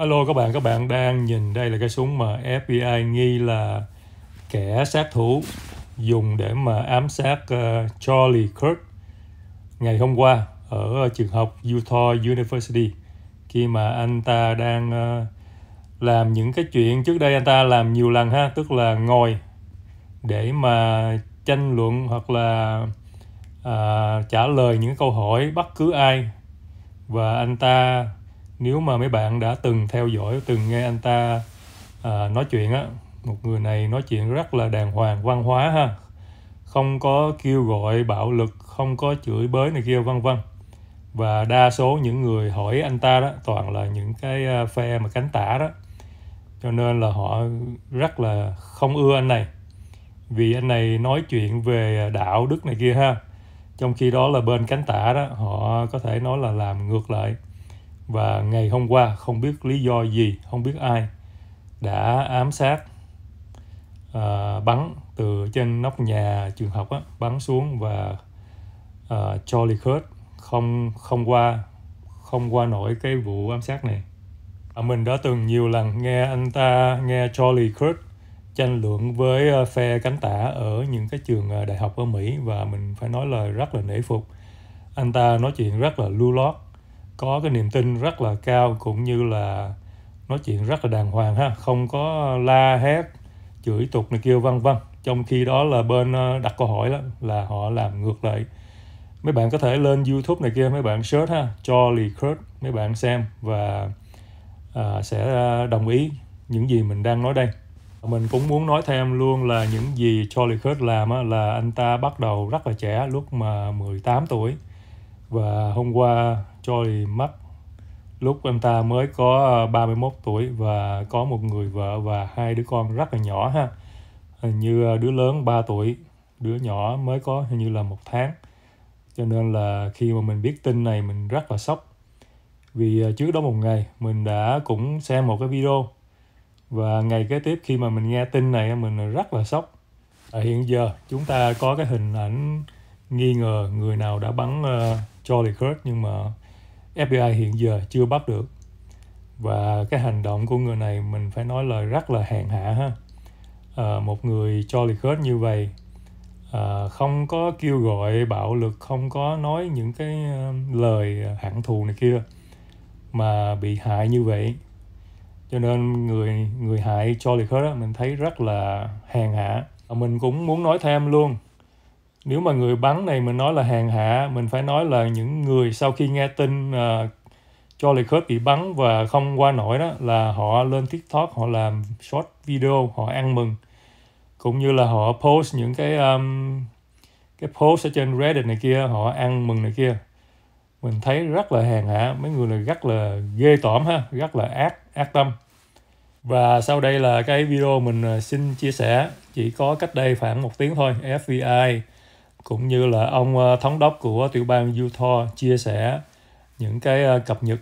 Alo các bạn đang nhìn đây là cái súng mà FBI nghi là kẻ sát thủ dùng để mà ám sát Charlie Kirk ngày hôm qua ở trường học Utah University khi mà anh ta đang làm những cái chuyện trước đây anh ta làm nhiều lần ha, tức là ngồi để mà tranh luận hoặc là trả lời những câu hỏi bất cứ ai. Và anh ta, nếu mà mấy bạn đã từng theo dõi, từng nghe anh ta nói chuyện á, một người này nói chuyện rất là đàng hoàng, văn hóa ha, không có kêu gọi bạo lực, không có chửi bới này kia vân vân. Và đa số những người hỏi anh ta đó toàn là những cái phe mà cánh tả đó, cho nên là họ rất là không ưa anh này, vì anh này nói chuyện về đạo đức này kia ha. Trong khi đó là bên cánh tả đó, họ có thể nói là làm ngược lại. Và ngày hôm qua không biết lý do gì, không biết ai đã ám sát, bắn từ trên nóc nhà trường học á, bắn xuống và Charlie Kirk không qua nổi cái vụ ám sát này. Mình đã từng nhiều lần nghe Charlie Kirk tranh luận với phe cánh tả ở những cái trường đại học ở Mỹ, và mình phải nói là rất là nể phục. Anh ta nói chuyện rất là lưu loát, có cái niềm tin rất là cao, cũng như là nói chuyện rất là đàng hoàng ha, không có la hét, chửi tục này kia vân vân. Trong khi đó là bên đặt câu hỏi đó là họ làm ngược lại. Mấy bạn có thể lên YouTube này kia, mấy bạn search ha, Charlie Kirk, mấy bạn xem và sẽ đồng ý những gì mình đang nói đây. Mình cũng muốn nói thêm luôn là những gì Charlie Kirk làm á, là anh ta bắt đầu rất là trẻ, lúc mà 18 tuổi. Và hôm qua Charlie mất lúc anh ta mới có 31 tuổi và có một người vợ và hai đứa con rất là nhỏ ha. Hình như đứa lớn 3 tuổi, đứa nhỏ mới có hình như là 1 tháng. Cho nên là khi mà mình biết tin này mình rất là sốc. Vì trước đó một ngày mình đã cũng xem một cái video, và ngày kế tiếp khi mà mình nghe tin này mình rất là sốc. Hiện giờ chúng ta có cái hình ảnh nghi ngờ người nào đã bắn Charlie Kirk, nhưng mà FBI hiện giờ chưa bắt được. Và cái hành động của người này mình phải nói là rất là hèn hạ ha. Một người Charlie Kirk như vậy, không có kêu gọi bạo lực, không có nói những cái lời hận thù này kia, mà bị hại như vậy. Cho nên người hại Charlie Kirk đó, mình thấy rất là hèn hạ. Mình cũng muốn nói thêm luôn, nếu mà người bắn này mình nói là hèn hạ, mình phải nói là những người sau khi nghe tin Charlie Kirk bị bắn và không qua nổi đó, là họ lên TikTok, họ làm short video, họ ăn mừng, cũng như là họ post những cái post ở trên Reddit này kia, họ ăn mừng này kia. Mình thấy rất là hèn hạ, mấy người này rất là ghê tởm ha, rất là ác tâm. Và sau đây là cái video mình xin chia sẻ, chỉ có cách đây khoảng 1 tiếng thôi, FBI cũng như là ông thống đốc của tiểu bang Utah chia sẻ những cái cập nhật,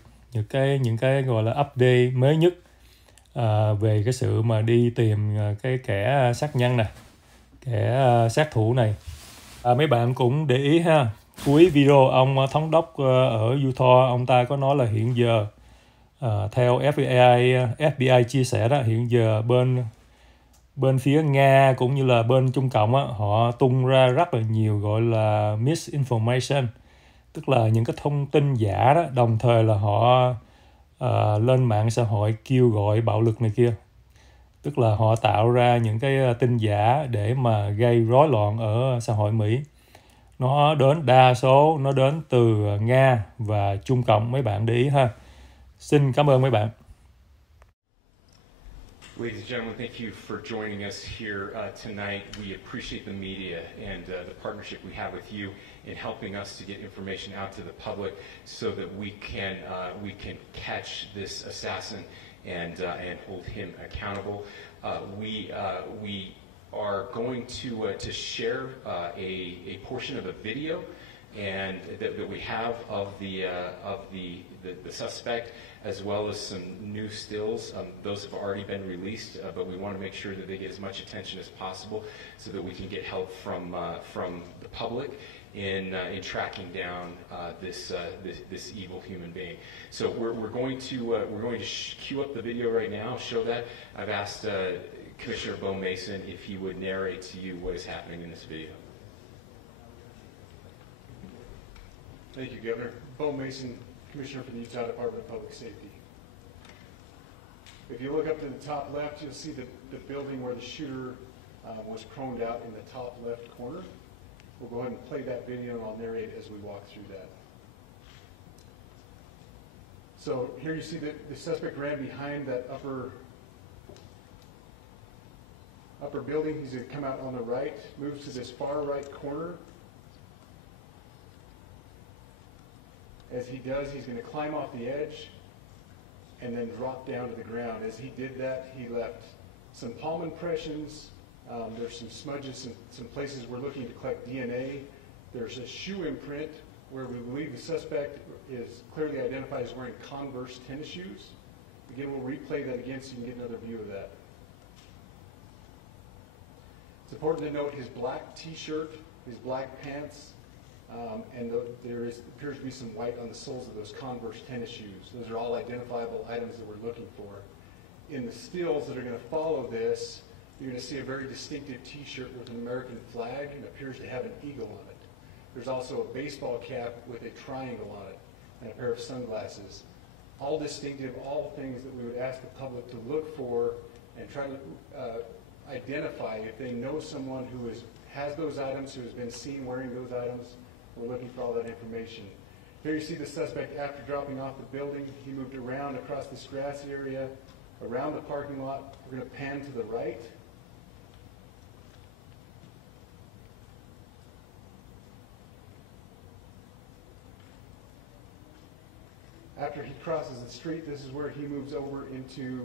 những cái gọi là update mới nhất về cái sự mà đi tìm cái kẻ sát nhân này, kẻ sát thủ này. Mấy bạn cũng để ý ha, cuối video ông thống đốc ở Utah, ông ta có nói là hiện giờ theo FBI chia sẻ đó, hiện giờ bên phía Nga cũng như là bên Trung Cộng á, họ tung ra rất là nhiều gọi là misinformation, tức là những cái thông tin giả đó, đồng thời là họ lên mạng xã hội kêu gọi bạo lực này kia. Tức là họ tạo ra những cái tin giả để mà gây rối loạn ở xã hội Mỹ. Đa số nó đến từ Nga và Trung Cộng, mấy bạn để ý ha. Xin cảm ơn mấy bạn. Ladies and gentlemen, thank you for joining us here tonight. We appreciate the media and the partnership we have with you in helping us to get information out to the public so that we can catch this assassin and hold him accountable. We are going to share a portion of a video and that we have of the suspect, as well as some new stills. Those have already been released, but we want to make sure that they get as much attention as possible so that we can get help from the public in tracking down this evil human being. So we're going to cue up the video right now, show that. I've asked Commissioner Bo Mason if he would narrate to you what is happening in this video. Thank you, Governor. Bo Mason, Commissioner for the Utah Department of Public Safety. If you look up to the top left, you'll see the building where the shooter was chromed out in the top left corner. We'll go ahead and play that video and I'll narrate as we walk through that. So here you see that the suspect ran behind that upper building. He's going to come out on the right, moves to this far right corner. As he does, he's going to climb off the edge and then drop down to the ground. As he did that, he left some palm impressions. There's some smudges, some places we're looking to collect DNA. There's a shoe imprint where we believe the suspect is clearly identified as wearing Converse tennis shoes. Again, we'll replay that again so you can get another view of that. It's important to note his black t-shirt, his black pants, and there appears to be some white on the soles of those Converse tennis shoes. Those are all identifiable items that we're looking for. In the stills that are going to follow this, you're going to see a very distinctive t-shirt with an American flag and appears to have an eagle on it. There's also a baseball cap with a triangle on it and a pair of sunglasses. All distinctive, all things that we would ask the public to look for and try to identify if they know someone who has those items, who has been seen wearing those items. We're looking for all that information. Here you see the suspect after dropping off the building. He moved around across this grass area, around the parking lot. We're going to pan to the right. After he crosses the street, this is where he moves over into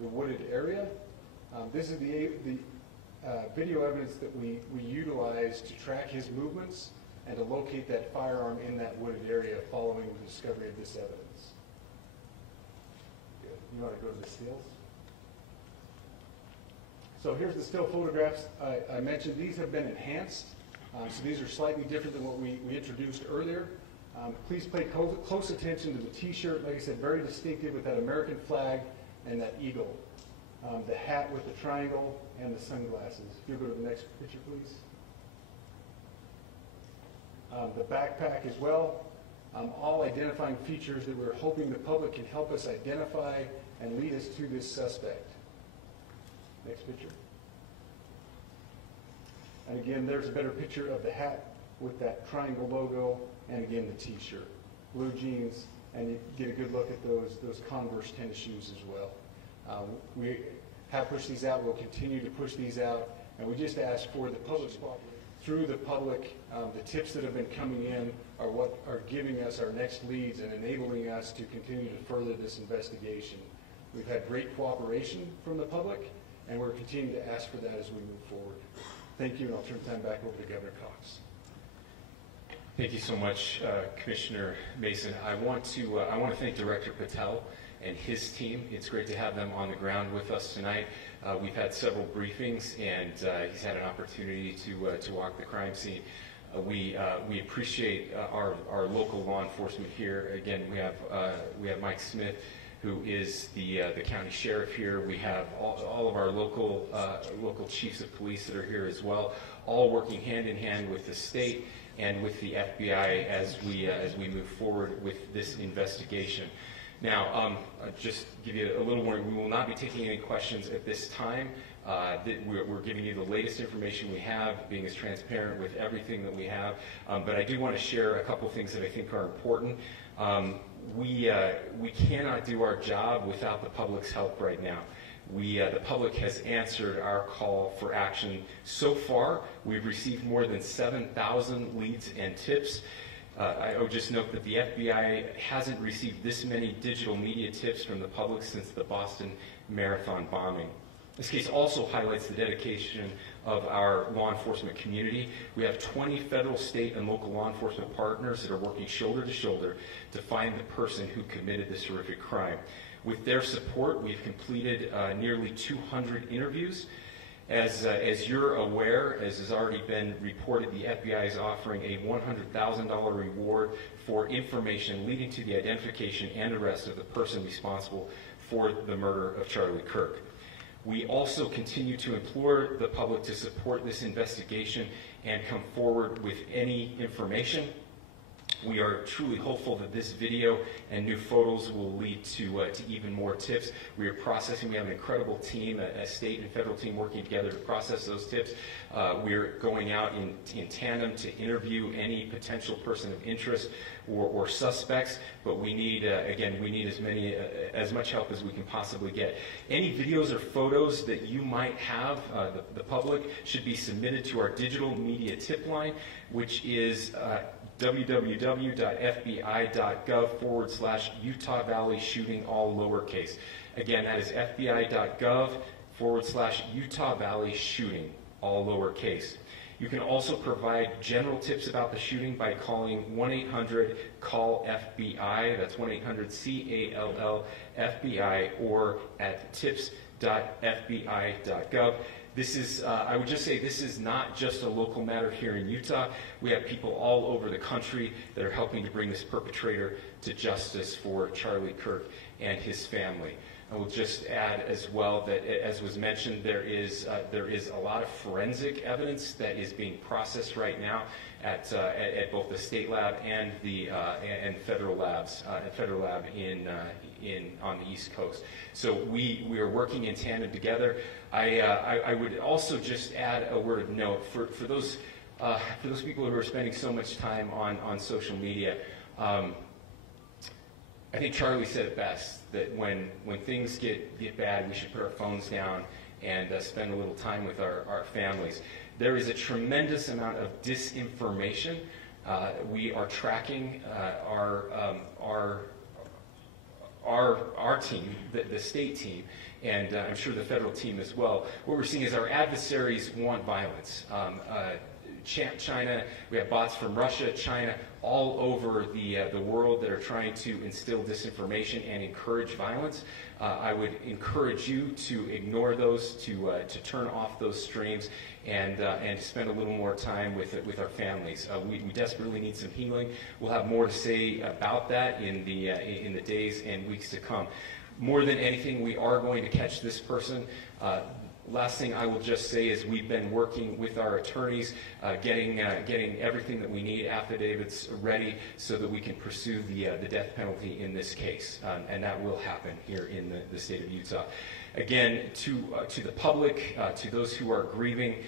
the wooded area. This is the video evidence that we utilize to track his movements and to locate that firearm in that wooded area following the discovery of this evidence. Good. You want to go to the stills? So here's the still photographs. I mentioned these have been enhanced. So these are slightly different than what we introduced earlier. Please pay close attention to the t-shirt, like I said, very distinctive with that American flag and that eagle. The hat with the triangle and the sunglasses. If you'll go to the next picture, please. The backpack as well. All identifying features that we're hoping the public can help us identify and lead us to this suspect. Next picture. And again, there's a better picture of the hat with that triangle logo, and again the t-shirt. Blue jeans, and you get a good look at those Converse tennis shoes as well. We have pushed these out, we'll continue to push these out, and we just ask for the public spot. Through the public, the tips that have been coming in are what are giving us our next leads and enabling us to continue to further this investigation. We've had great cooperation from the public, and we're continuing to ask for that as we move forward. Thank you, and I'll turn the time back over to Governor Cox. Thank you so much, Commissioner Mason. I want to thank Director Patel and his team. It's great to have them on the ground with us tonight. We've had several briefings, and he's had an opportunity to walk the crime scene. We appreciate our local law enforcement here. Again, we have Mike Smith, who is the county sheriff here. We have all of our local chiefs of police that are here as well, all working hand in hand with the state and with the FBI as we move forward with this investigation. Now, just give you a little warning, we will not be taking any questions at this time. We're giving you the latest information we have, being as transparent with everything that we have. But I do want to share a couple things that I think are important. We cannot do our job without the public's help right now. The public has answered our call for action. So far, we've received more than 7,000 leads and tips. I would just note that the FBI hasn't received this many digital media tips from the public since the Boston Marathon bombing. This case also highlights the dedication of our law enforcement community. We have 20 federal, state, and local law enforcement partners that are working shoulder to shoulder to find the person who committed this horrific crime. With their support, we've completed nearly 200 interviews, As you're aware, as has already been reported, the FBI is offering a $100,000 reward for information leading to the identification and arrest of the person responsible for the murder of Charlie Kirk. We also continue to implore the public to support this investigation and come forward with any information. We are truly hopeful that this video and new photos will lead to even more tips. We are processing. We have an incredible team, a state and federal team working together to process those tips. We're going out in tandem to interview any potential person of interest or suspects, but we need, again, we need as much help as we can possibly get. Any videos or photos that you might have, the public, should be submitted to our digital media tip line, which is www.fbi.gov/Utah Valley shooting, all lowercase. Again, that is fbi.gov/Utah Valley shooting, all lowercase. You can also provide general tips about the shooting by calling 1-800-CALL-FBI. That's 1-800-CALL-FBI, or at tips.fbi.gov. This is, I would just say, this is not just a local matter here in Utah. We have people all over the country that are helping to bring this perpetrator to justice for Charlie Kirk and his family. I will just add as well that, as was mentioned, there is a lot of forensic evidence that is being processed right now at both the state lab and the federal labs, federal lab on the East Coast. So we are working in tandem together. I would also just add a word of note for those people who are spending so much time on social media. I think Charlie said it best, that when things get bad, we should put our phones down and spend a little time with our families. There is a tremendous amount of disinformation. We are tracking our team, the state team, and I'm sure the federal team as well. What we're seeing is our adversaries want violence. China, we have bots from Russia, China, all over the world that are trying to instill disinformation and encourage violence. I would encourage you to ignore those, to turn off those streams, and spend a little more time with our families. We desperately need some healing. We'll have more to say about that in the days and weeks to come. More than anything, we are going to catch this person. Last thing I will just say is we've been working with our attorneys, getting everything that we need, affidavits ready, so that we can pursue the death penalty in this case, and that will happen here in the state of Utah. Again, to the public, to those who are grieving,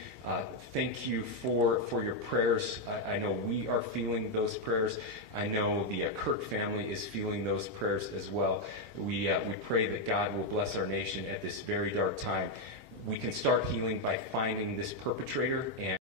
thank you for your prayers. I know we are feeling those prayers. I know the Kirk family is feeling those prayers as well. We pray that God will bless our nation at this very dark time. We can start healing by finding this perpetrator and